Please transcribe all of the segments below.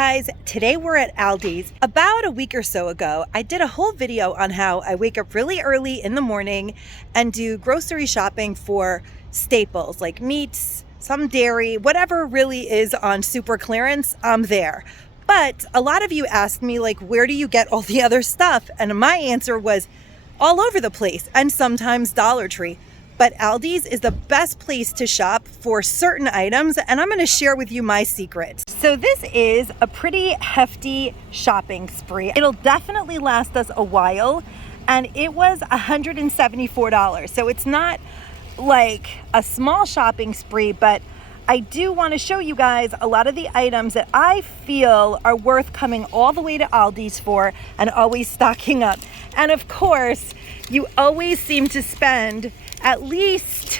guys, today we're at Aldi's. About a week or so ago, I did a whole video on how I wake up really early in the morning and do grocery shopping for staples like meats, some dairy, whatever really is on super clearance, I'm there. But a lot of you asked me, like, where do you get all the other stuff? And my answer was all over the place, and sometimes Dollar Tree. But Aldi's is the best place to shop for certain items, and I'm gonna share with you my secret. So this is a pretty hefty shopping spree. It'll definitely last us a while, and it was $174. So it's not like a small shopping spree, but I do want to show you guys a lot of the items that I feel are worth coming all the way to Aldi's for and always stocking up. And of course, you always seem to spend at least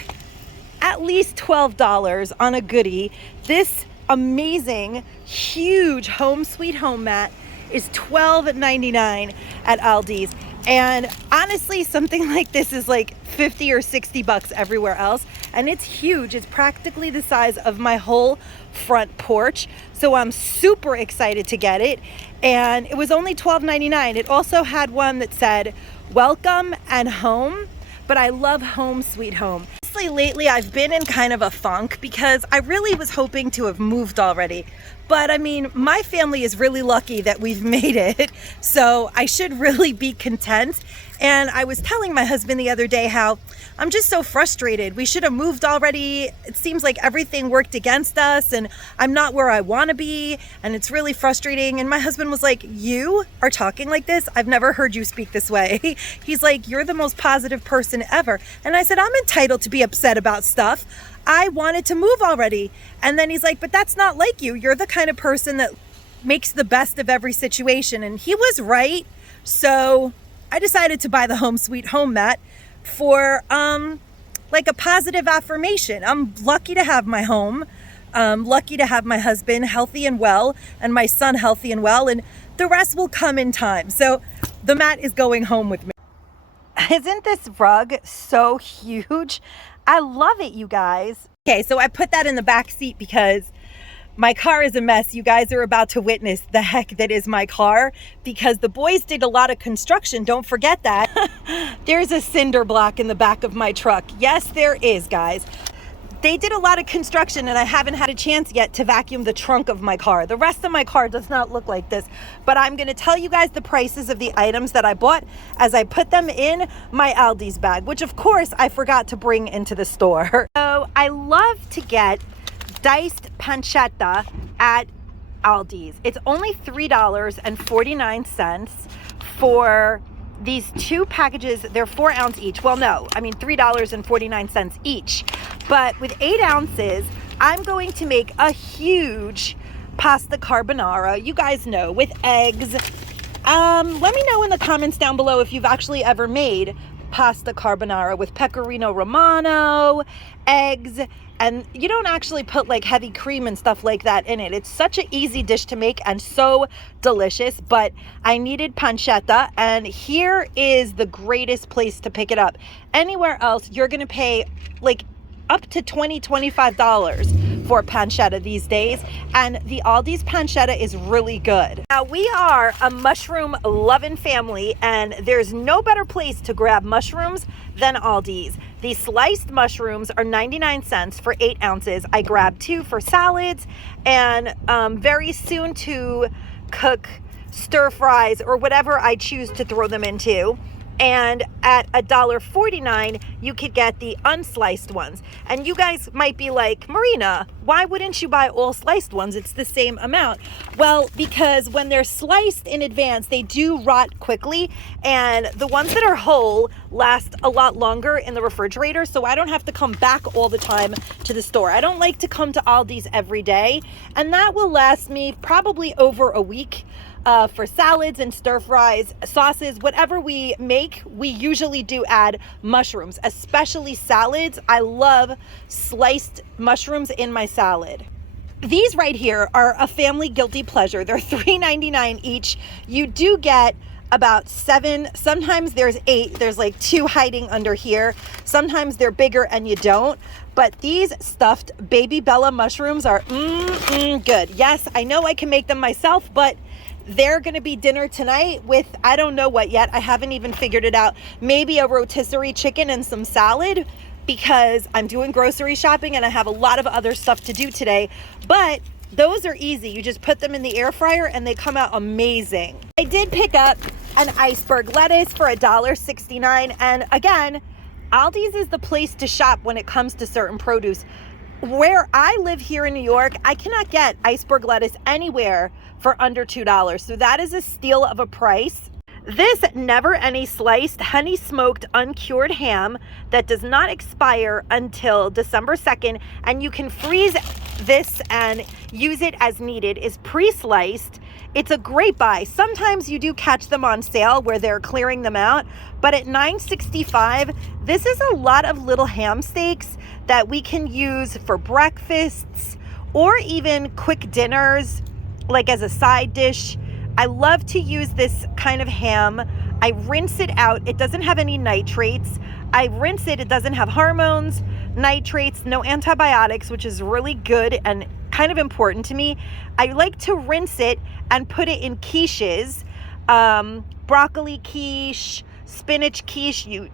$12 on a goodie. This amazing, huge home sweet home mat is $12.99 at Aldi's. And honestly, something like this is like 50 or 60 bucks everywhere else. And it's huge. It's practically the size of my whole front porch. So I'm super excited to get it. And it was only $12.99. It also had one that said, welcome and home. But I love home sweet home. Honestly, lately I've been in kind of a funk because I really was hoping to have moved already. But I mean, my family is really lucky that we've made it. So I should really be content. And I was telling my husband the other day how I'm just so frustrated. We should have moved already. It seems like everything worked against us and I'm not where I want to be. And it's really frustrating. And my husband was like, you are talking like this? I've never heard you speak this way. He's like, you're the most positive person ever. And I said, I'm entitled to be upset about stuff. I wanted to move already. And then he's like, but that's not like you. You're the kind of person that makes the best of every situation. And he was right. So I decided to buy the home sweet home mat for like a positive affirmation. I'm lucky to have my home. I'm lucky to have my husband healthy and well, and my son healthy and well, and the rest will come in time. So the mat is going home with me. Isn't this rug so huge? I love it, you guys. Okay, so I put that in the back seat because my car is a mess. You guys are about to witness the heck that is my car because the boys did a lot of construction. Don't forget that. There's a cinder block in the back of my truck. Yes, there is, guys. They did a lot of construction and I haven't had a chance yet to vacuum the trunk of my car. The rest of my car does not look like this, but I'm gonna tell you guys the prices of the items that I bought as I put them in my Aldi's bag, which of course I forgot to bring into the store. So I love to get diced pancetta at Aldi's. It's only $3.49 for these two packages. They're 4 ounce each. Well, no, I mean $3.49 each. But with 8 ounces, I'm going to make a huge pasta carbonara. You guys know, with eggs. Let me know in the comments down below if you've actually ever made pasta carbonara with pecorino romano, eggs, and you don't actually put like heavy cream and stuff like that in it. It's such an easy dish to make and so delicious, but I needed pancetta, and here is the greatest place to pick it up. Anywhere else, you're gonna pay like up to $25 for pancetta these days, and the Aldi's pancetta is really good. Now, we are a mushroom loving family, and there's no better place to grab mushrooms than Aldi's. These sliced mushrooms are 99 cents for 8 ounces. I grabbed 2 for salads and very soon to cook stir fries or whatever I choose to throw them into. And at $1.49, you could get the unsliced ones. And you guys might be like, Marina, why wouldn't you buy all sliced ones? It's the same amount. Well, because when they're sliced in advance, they do rot quickly. And the ones that are whole last a lot longer in the refrigerator. So I don't have to come back all the time to the store. I don't like to come to Aldi's every day. And that will last me probably over a week. For salads and stir fries, sauces, whatever we make, we usually do add mushrooms, especially salads. I love sliced mushrooms in my salad. These right here are a family guilty pleasure. They're $3.99 each. You do get about 7. Sometimes there's 8. There's like 2 hiding under here. Sometimes they're bigger and you don't. But these stuffed baby Bella mushrooms are good. Yes, I know I can make them myself, but they're going to be dinner tonight with, I don't know what yet. I haven't even figured it out. Maybe a rotisserie chicken and some salad, because I'm doing grocery shopping and I have a lot of other stuff to do today. But those are easy. You just put them in the air fryer and they come out amazing. I did pick up an iceberg lettuce for $1.69. And again, Aldi's is the place to shop when it comes to certain produce. Where I live here in New York, I cannot get iceberg lettuce anywhere for under $2. So that is a steal of a price. This never any sliced honey smoked uncured ham that does not expire until December 2nd, and you can freeze this and use it as needed, is pre-sliced. It's a great buy. Sometimes you do catch them on sale where they're clearing them out, but at $9.65, this is a lot of little ham steaks that we can use for breakfasts or even quick dinners, like as a side dish. I love to use this kind of ham. I rinse it out. It doesn't have any nitrates. I rinse it. It doesn't have hormones, nitrates, no antibiotics, which is really good and kind of important to me. I like to rinse it and put it in quiches, broccoli quiche, spinach quiche. You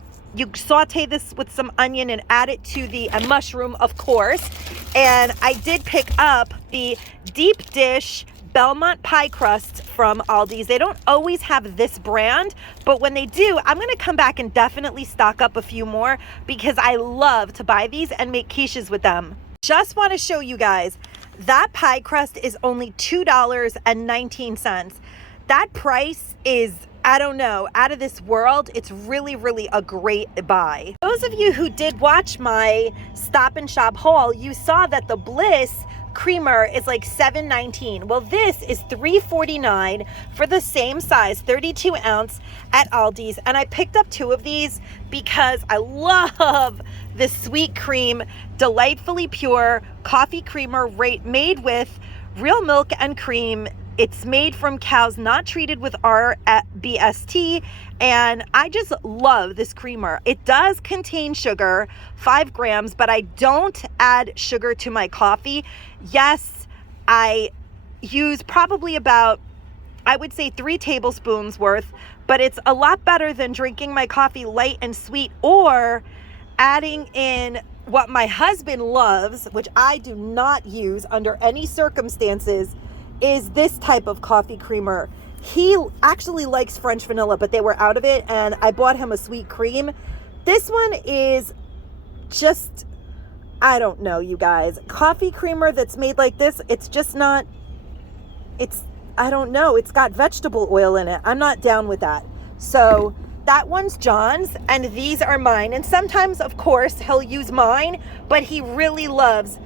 saute this with some onion and add it to the mushroom, of course. And I did pick up the deep dish Belmont pie crust from Aldi's. They don't always have this brand, but when they do, I'm going to come back and definitely stock up a few more because I love to buy these and make quiches with them. Just want to show you guys, that pie crust is only $2.19. That price is, I don't know, out of this world. It's really, really a great buy. Those of you who did watch my Stop and Shop haul, you saw that the Bliss creamer is like $7.19. Well, this is $3.49 for the same size, 32 ounce at Aldi's. And I picked up 2 of these because I love this sweet cream, delightfully pure coffee creamer made with real milk and cream. It's made from cows not treated with RBST, and I just love this creamer. It does contain sugar, 5 grams, but I don't add sugar to my coffee. Yes, I use probably about, I would say 3 tablespoons worth, but it's a lot better than drinking my coffee light and sweet or adding in what my husband loves, which I do not use under any circumstances, is this type of coffee creamer. He actually likes French vanilla, but they were out of it, and I bought him a sweet cream. This one is just, I don't know, you guys. Coffee creamer that's made like this, it's just not, I don't know. It's got vegetable oil in it. I'm not down with that. So that one's John's, and these are mine. And sometimes, of course, he'll use mine, but he really loves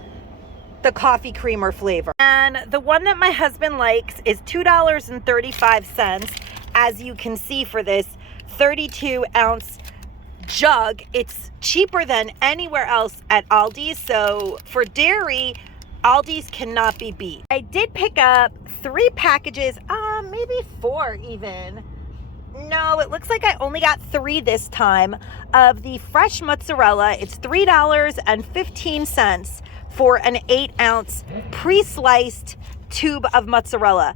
the coffee creamer flavor. And the one that my husband likes is $2.35, as you can see, for this 32 ounce jug. It's cheaper than anywhere else at Aldi's, so for dairy, Aldi's cannot be beat. I did pick up 3 packages, maybe 4 even. No, it looks like I only got 3 this time, of the fresh mozzarella. It's $3.15 for an 8 ounce pre-sliced tube of mozzarella.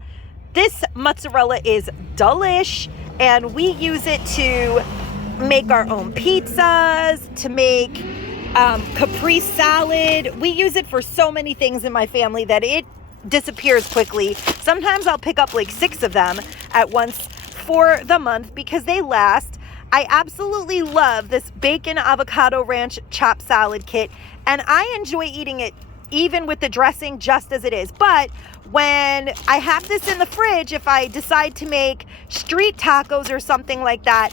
This mozzarella is delish, and we use it to make our own pizzas, to make caprese salad. We use it for so many things in my family that it disappears quickly. Sometimes I'll pick up like 6 of them at once for the month because they last. I absolutely love this bacon avocado ranch chopped salad kit, and I enjoy eating it even with the dressing just as it is. But when I have this in the fridge, if I decide to make street tacos or something like that,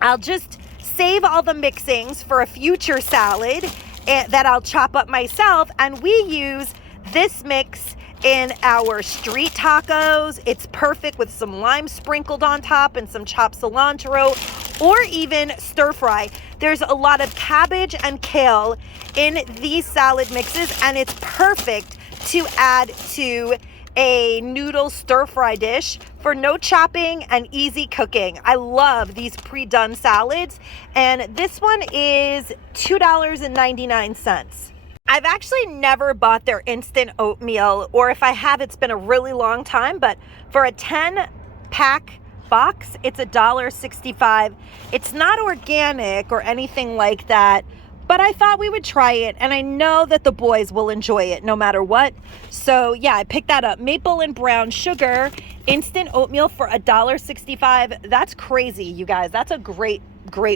I'll just save all the mixings for a future salad that I'll chop up myself, and we use this mix in our street tacos. It's perfect with some lime sprinkled on top and some chopped cilantro, or even stir fry. There's a lot of cabbage and kale in these salad mixes, and it's perfect to add to a noodle stir-fry dish for no chopping and easy cooking. I love these pre-done salads, and this one is $2.99. I've actually never bought their instant oatmeal, or if I have, it's been a really long time, but for a 10-pack box, it's $1.65. It's not organic or anything like that, but I thought we would try it, and I know that the boys will enjoy it no matter what. So yeah, I picked that up. Maple and brown sugar instant oatmeal for $1.65. That's crazy, you guys. That's a great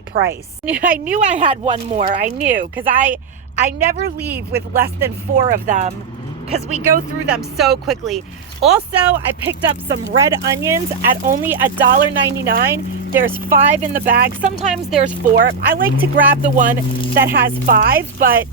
price. I knew I had one more. I knew, because I never leave with less than 4 of them, because we go through them so quickly. Also, I picked up some red onions at only $1.99. There's 5 in the bag. Sometimes there's 4. I like to grab the one that has 5, but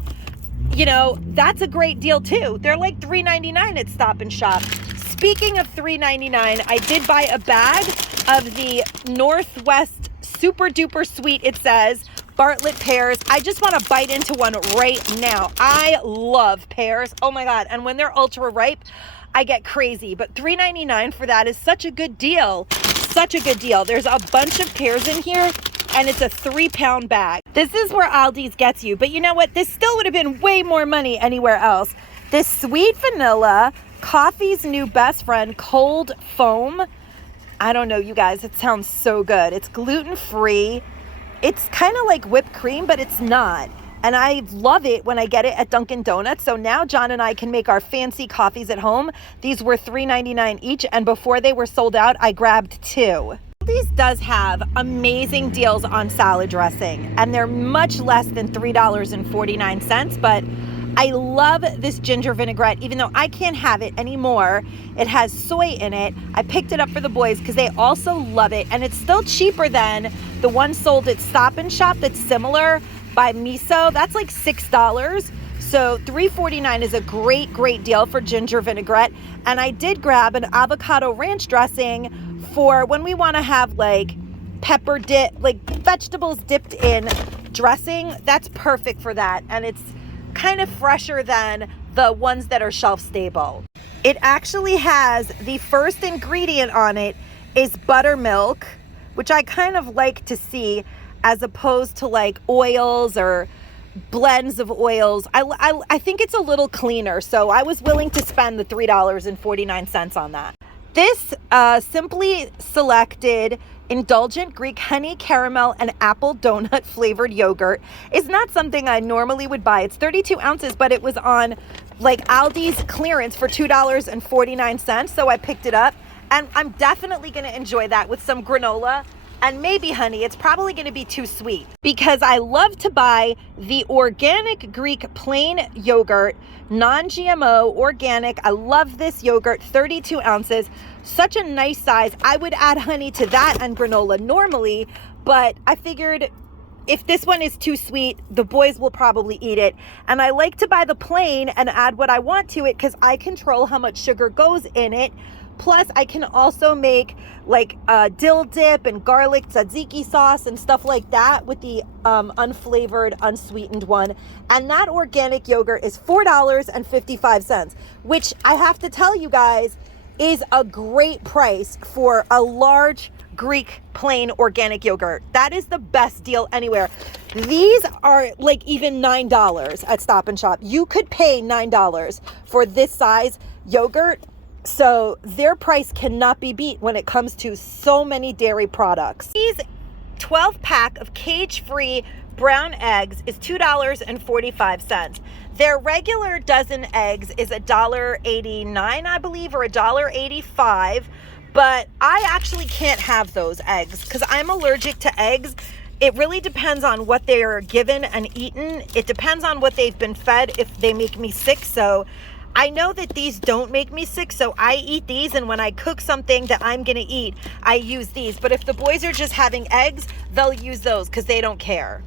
you know, that's a great deal too. They're like $3.99 at Stop and Shop. Speaking of $3.99, I did buy a bag of the Northwest Super Duper Sweet, it says, Bartlett pears. I just want to bite into one right now. I love pears. Oh my God. And when they're ultra ripe, I get crazy. But $3.99 for that is such a good deal. Such a good deal. There's a bunch of pears in here, and it's a 3-pound bag. This is where Aldi's gets you. But you know what? This still would have been way more money anywhere else. This sweet vanilla, coffee's new best friend, cold foam. I don't know, you guys. It sounds so good. It's gluten-free. It's kind of like whipped cream, but it's not. And I love it when I get it at Dunkin' Donuts. So now John and I can make our fancy coffees at home. These were $3.99 each, and before they were sold out, I grabbed 2. Aldi's does have amazing deals on salad dressing, and they're much less than $3.49, but I love this ginger vinaigrette, even though I can't have it anymore. It has soy in it. I picked it up for the boys because they also love it, and it's still cheaper than the one sold at Stop and Shop that's similar by Miso. That's like $6. So $3.49 is a great deal for ginger vinaigrette. And I did grab an avocado ranch dressing for when we want to have like pepper dip, like vegetables dipped in dressing. That's perfect for that. And it's kind of fresher than the ones that are shelf stable. It actually has, the first ingredient on it is buttermilk, which I kind of like to see, as opposed to like oils or blends of oils. I think it's a little cleaner, so I was willing to spend the $3.49 on that. This simply selected indulgent Greek honey, caramel, and apple donut flavored yogurt is not something I normally would buy. It's 32 ounces, but it was on like Aldi's clearance for $2.49, so I picked it up, and I'm definitely going to enjoy that with some granola and maybe honey. It's probably going to be too sweet because I love to buy the organic Greek plain yogurt, non-GMO, organic. I love this yogurt, 32 ounces, such a nice size. I would add honey to that and granola normally, but I figured if this one is too sweet, the boys will probably eat it. And I like to buy the plain and add what I want to it because I control how much sugar goes in it. Plus, I can also make like dill dip and garlic tzatziki sauce and stuff like that with the unflavored, unsweetened one. And that organic yogurt is $4.55, which I have to tell you guys is a great price for a large Greek plain organic yogurt. That is the best deal anywhere. These are like even $9 at Stop and Shop. You could pay $9 for this size yogurt. So their price cannot be beat when it comes to so many dairy products. These 12-pack of cage-free brown eggs is $2.45. Their regular dozen eggs is $1.89, I believe, or $1.85. But I actually can't have those eggs because I'm allergic to eggs. It really depends on what they are given and eaten. It depends on what they've been fed if they make me sick. So I know that these don't make me sick, so I eat these, and when I cook something that I'm gonna eat, I use these. But if the boys are just having eggs, they'll use those because they don't care.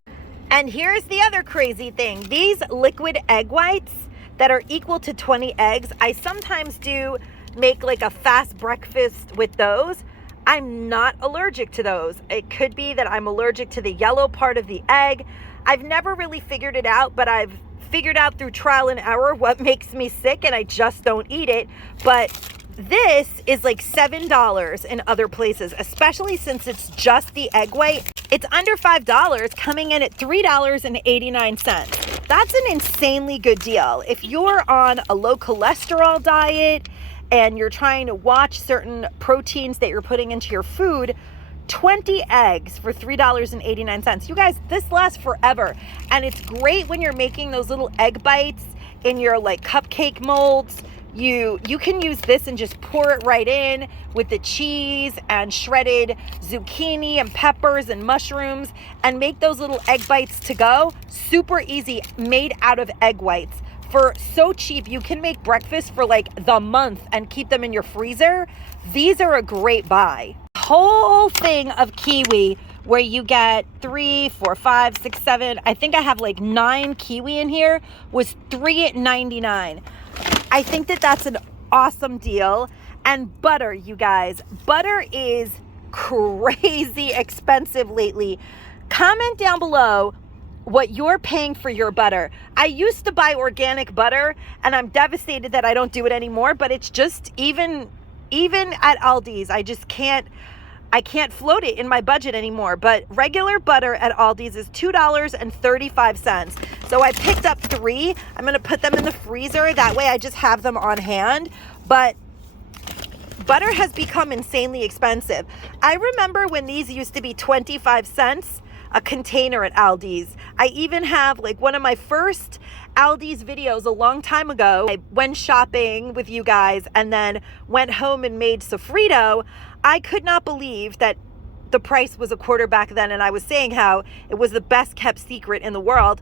And here's the other crazy thing. These liquid egg whites that are equal to 20 eggs, I sometimes do make like a fast breakfast with those. I'm not allergic to those. It could be that I'm allergic to the yellow part of the egg. I've never really figured it out, but I've figured out through trial and error what makes me sick, and I just don't eat it. But This is like $7 in other places, especially since it's just the egg white. It's under $5, coming in at $3.89. That's an insanely good deal. If you're on a low cholesterol diet and you're trying to watch certain proteins that you're putting into your food, 20 eggs for $3.89. You guys, this lasts forever. And it's great when you're making those little egg bites in your like cupcake molds. You can use this and just pour it right in with the cheese and shredded zucchini and peppers and mushrooms and make those little egg bites to go. Super easy, made out of egg whites. For so cheap, you can make breakfast for like the month and keep them in your freezer. These are a great buy. Whole thing of kiwi where you get 3, 4, 5, 6, 7. I think I have like 9 kiwi in here, was $3.99. I think that that's an awesome deal. And butter, you guys. Butter is crazy expensive lately. Comment down below what you're paying for your butter. I used to buy organic butter, and I'm devastated that I don't do it anymore, but it's just even at Aldi's, I can't float it in my budget anymore. But regular butter at Aldi's is $2.35. So I picked up 3. I'm going to put them in the freezer. That way I just have them on hand. But butter has become insanely expensive. I remember when these used to be 25 cents a container at Aldi's. I even have like one of my first Aldi's videos a long time ago. I went shopping with you guys and then went home and made sofrito. I could not believe that the price was a quarter back then, and I was saying how it was the best kept secret in the world.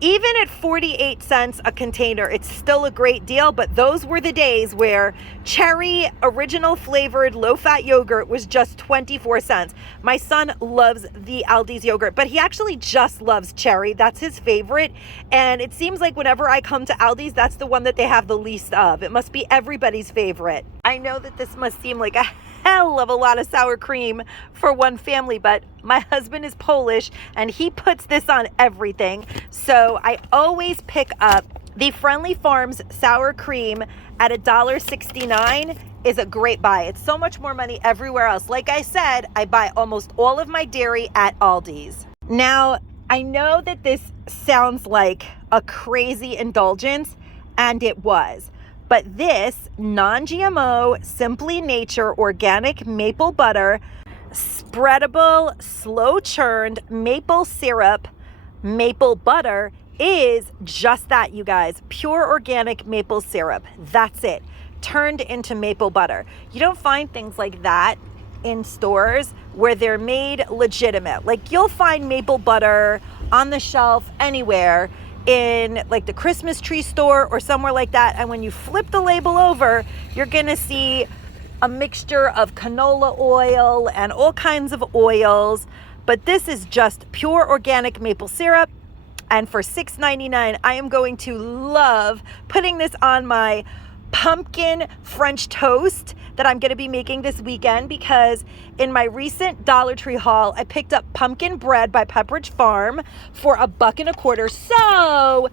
Even at 48 cents a container, it's still a great deal, but those were the days where cherry original flavored low-fat yogurt was just 24 cents. My son loves the Aldi's yogurt, but he actually just loves cherry. That's his favorite, and it seems like whenever I come to Aldi's, that's the one that they have the least of. It must be everybody's favorite. I know that this must seem like a hell of a lot of sour cream for one family, but my husband is Polish and he puts this on everything. So I always pick up the Friendly Farms sour cream at $1.69 is a great buy. It's so much more money everywhere else. Like I said, I buy almost all of my dairy at Aldi's. Now, I know that this sounds like a crazy indulgence, and it was. But this non-GMO, Simply Nature organic maple butter, spreadable, slow-churned maple syrup, maple butter is just that, you guys. Pure organic maple syrup. That's it. Turned into maple butter. You don't find things like that in stores where they're made legitimate. Like you'll find maple butter on the shelf anywhere, in like the Christmas tree store or somewhere like that, and when you flip the label over, you're gonna see a mixture of canola oil and all kinds of oils. But this is just pure organic maple syrup, and for $6.99 I am going to love putting this on my pumpkin French toast that I'm going to be making this weekend, because in my recent Dollar Tree haul, I picked up pumpkin bread by Pepperidge Farm for $1.25. So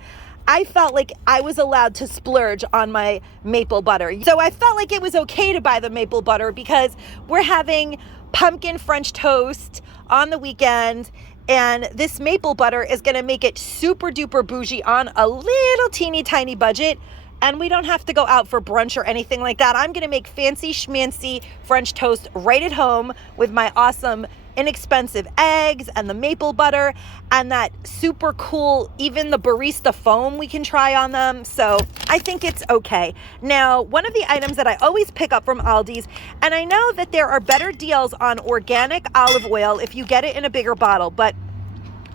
I felt like I was allowed to splurge on my maple butter. So I felt like it was okay to buy the maple butter because we're having pumpkin French toast on the weekend, and this maple butter is going to make it super duper bougie on a little teeny tiny budget. And we don't have to go out for brunch or anything like that. I'm going to make fancy schmancy French toast right at home with my awesome inexpensive eggs and the maple butter and that super cool, even the barista foam we can try on them. So I think it's okay. Now, one of the items that I always pick up from Aldi's, and I know that there are better deals on organic olive oil if you get it in a bigger bottle, but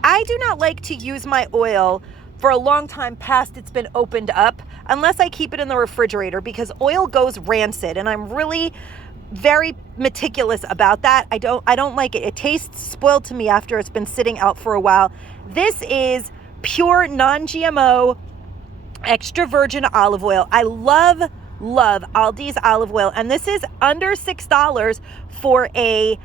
I do not like to use my oil for a long time past it's been opened up unless I keep it in the refrigerator, because oil goes rancid, and I'm really very meticulous about that. I don't like it. It tastes spoiled to me after it's been sitting out for a while. This is pure non-GMO extra virgin olive oil. I love Aldi's olive oil, and this is under $6 for a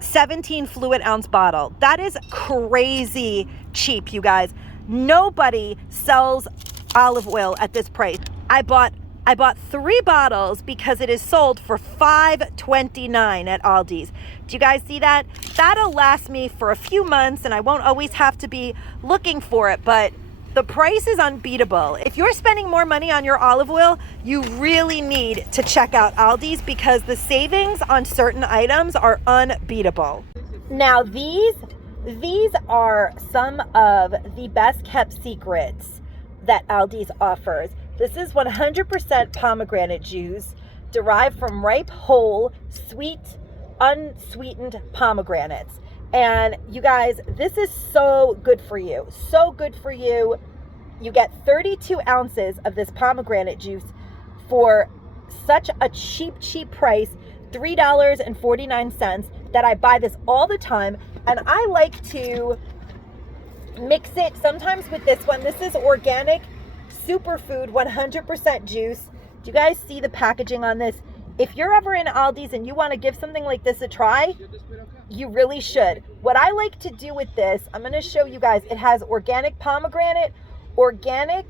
17 fluid ounce bottle. That is crazy cheap, you guys. Nobody sells olive oil at this price. I bought I bought 3 bottles because it is sold for $5.29 at Aldi's. Do you guys see that? That'll last me for a few months and I won't always have to be looking for it, but the price is unbeatable. If you're spending more money on your olive oil, you really need to check out Aldi's because the savings on certain items are unbeatable. Now these are some of the best kept secrets that Aldi's offers. This is 100% pomegranate juice derived from ripe, whole, sweet, unsweetened pomegranates. And you guys, this is so good for you. So good for you. You get 32 ounces of this pomegranate juice for such a cheap price, $3.49, that I buy this all the time. And I like to mix it sometimes with this one. This is organic superfood 100% juice. Do you guys see the packaging on this? If you're ever in Aldi's and you want to give something like this a try, you really should. What I like to do with this, I'm going to show you guys. It has organic pomegranate, organic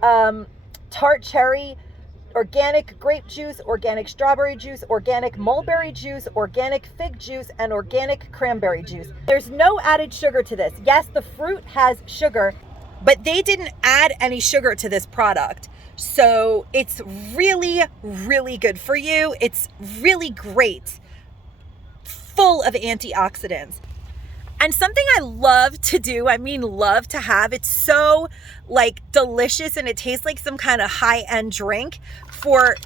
tart cherry, organic grape juice, organic strawberry juice, organic mulberry juice, organic fig juice, and organic cranberry juice. There's no added sugar to this. Yes, the fruit has sugar, but they didn't add any sugar to this product. So it's really, really good for you. It's really great, full of antioxidants. And something I love to do, I mean love to have, it's so like delicious and it tastes like some kind of high-end drink for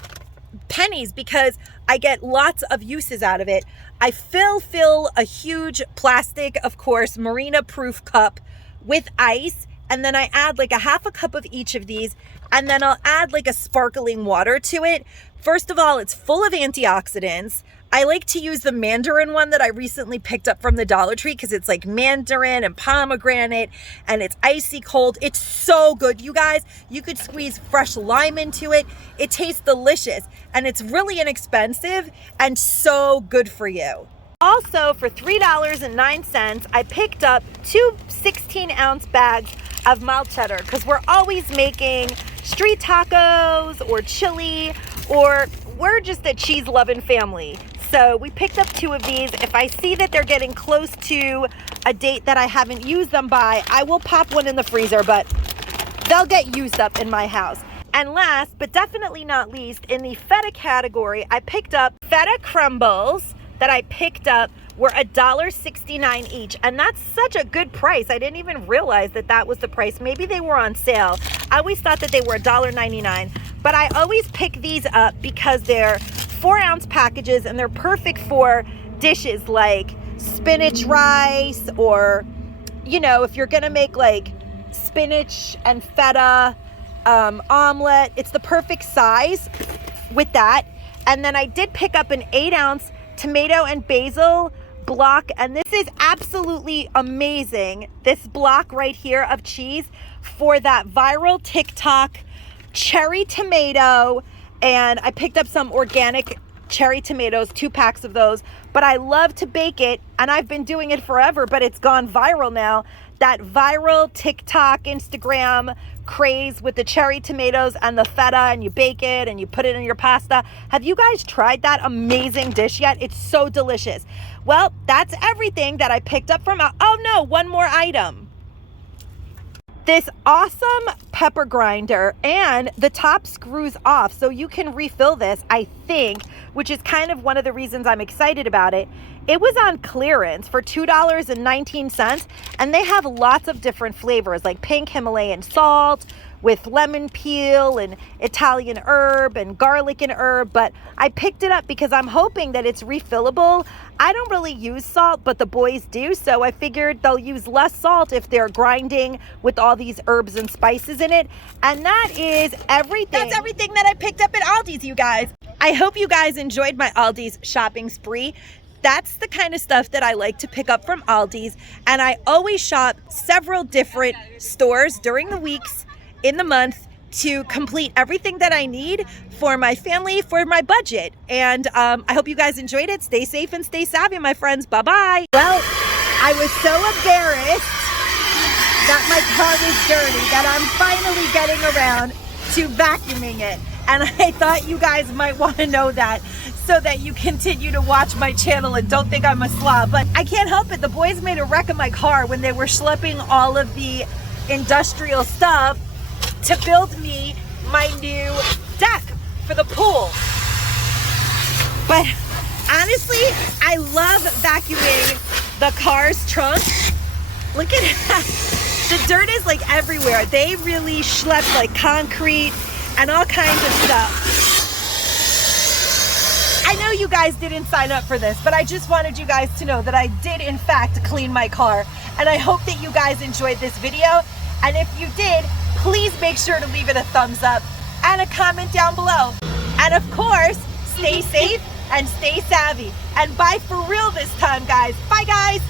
pennies because I get lots of uses out of it. I fill a huge plastic, of course, Marina proof cup with ice, and then I add like a half a cup of each of these, and then I'll add like a sparkling water to it. First of all, it's full of antioxidants. I like to use the mandarin one that I recently picked up from the Dollar Tree because it's like mandarin and pomegranate and it's icy cold. It's so good, you guys. You could squeeze fresh lime into it. It tastes delicious and it's really inexpensive and so good for you. Also, for $3.09, I picked up 2 16-ounce bags of mild cheddar because we're always making street tacos or chili, or we're just a cheese-loving family. So we picked up 2 of these. If I see that they're getting close to a date that I haven't used them by, I will pop one in the freezer, but they'll get used up in my house. And last, but definitely not least, in the Feta category, I picked up Feta crumbles that I picked up were $1.69 each. And that's such a good price. I didn't even realize that that was the price. Maybe they were on sale. I always thought that they were $1.99. But I always pick these up because they're 4-ounce packages and they're perfect for dishes like spinach rice, or, you know, if you're gonna make like spinach and feta omelet, it's the perfect size with that. And then I did pick up an 8-ounce tomato and basil block, and this is absolutely amazing. This block right here of cheese for that viral TikTok cherry tomato. And I picked up some organic cherry tomatoes, 2 packs of those, but I love to bake it and I've been doing it forever, but it's gone viral now. That viral TikTok, Instagram craze with the cherry tomatoes and the feta, and you bake it and you put it in your pasta. Have you guys tried that amazing dish yet? It's so delicious. Well, that's everything that I picked up from, oh no, one more item. This awesome pepper grinder, and the top screws off so you can refill this, I think, which is kind of one of the reasons I'm excited about it. It was on clearance for $2.19, and they have lots of different flavors like pink Himalayan salt with lemon peel and Italian herb and garlic and herb, but I picked it up because I'm hoping that it's refillable. I don't really use salt, but the boys do, so I figured they'll use less salt if they're grinding with all these herbs and spices in it. And that is everything. That's everything that I picked up at Aldi's, you guys. I hope you guys enjoyed my Aldi's shopping spree. That's the kind of stuff that I like to pick up from Aldi's, and I always shop several different stores during the weeks in the month to complete everything that I need for my family, for my budget. And I hope you guys enjoyed it. Stay safe and stay savvy, my friends. Bye-bye. Well, I was so embarrassed that my car was dirty that I'm finally getting around to vacuuming it. And I thought you guys might want to know that so that you continue to watch my channel and don't think I'm a slob. But I can't help it. The boys made a wreck of my car when they were schlepping all of the industrial stuff to build me my new deck for the pool. But honestly, I love vacuuming the car's trunk. Look at that. The dirt is like everywhere. They really schlepped like concrete and all kinds of stuff. I know you guys didn't sign up for this, but I just wanted you guys to know that I did in fact clean my car. And I hope that you guys enjoyed this video. And if you did, please make sure to leave it a thumbs up and a comment down below. And of course, stay safe and stay savvy. And bye for real this time, guys. Bye, guys.